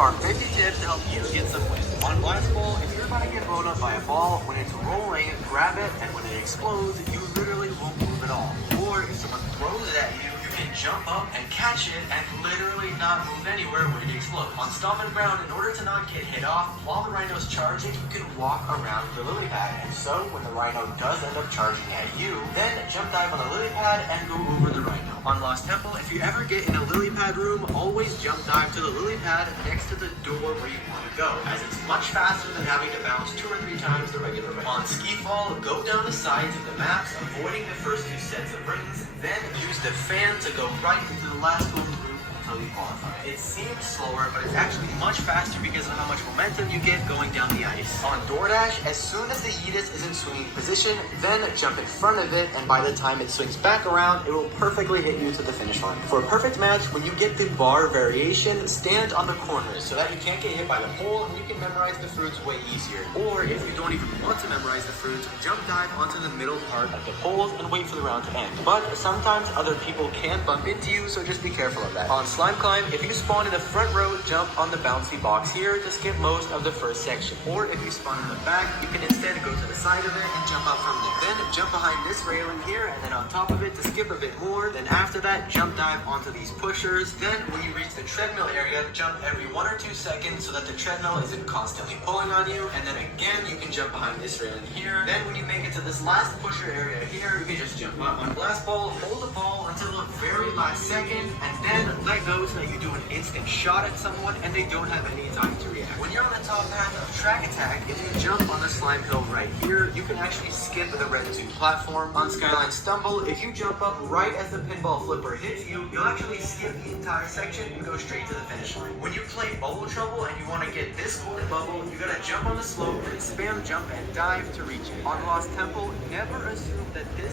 are 50 tips to help you get some wins. On blast ball, if you're about to get blown up by a ball, when it's rolling, grab it, and when it explodes, you literally won't move at all. Or if someone throws it at you, you can jump up and catch it and literally not move anywhere when it explodes. On stomping ground, in order to not get hit off, while the rhino's charging, you can walk around the lily pad. And so, when the rhino does end up charging at you, then jump dive on the lily pad and go over the rhino. On Lost Temple, if you ever get in a lily pad room, always jump dive to the lily pad next to the door where you want to go, as it's much faster than having to bounce 2 or 3 times the regular way. On ski fall, go down the sides of the maps, avoiding the first 2 sets of rings, then use the fan to go right into the last one group until you qualify. It seems slower, but it's actually much faster because of how much momentum you get going down the ice. On DoorDash, as soon as the Yeetus is in swinging position, then jump in front of it, and by the time it swings back around, it will perfectly hit you to the finish line. For a perfect match, when you get the bar variation, stand on the corners so that you can't get hit by the pole and you can memorize the fruits way easier. Or if you don't even want to memorize the fruits, jump dive onto the middle part of the poles and wait for the round to end. But sometimes other people can bump into you, so just be careful of that. On slime climb, if you spawn in the front row, jump on the bouncy box here to skip most of the first section. Or if you spawn in the back, you can instead go to the side of it and jump up from there. Then jump behind this railing here and then on top of it to skip a bit more. Then after that, jump dive onto these pushers. Then when you reach the treadmill area, jump every 1 or 2 seconds so that the treadmill isn't constantly pulling on you. And then again, you can jump behind this railing here. Then when you make it to this last pusher area here, you can just jump up. On blast ball, hold the ball until the very last second and then let go so that you do an instant shot at someone and they don't have any time to react. When you're on the top path of track attack, if you jump on the slime hill right here, you can actually skip the red tube platform. On Skyline Stumble, if you jump up right as the pinball flipper hits you, you'll actually skip the entire section and go straight to the finish line. When you play Bubble Trouble and you want to get this golden bubble, you gotta jump on the slope and spam jump and dive to reach it. On Lost Temple, never assume that this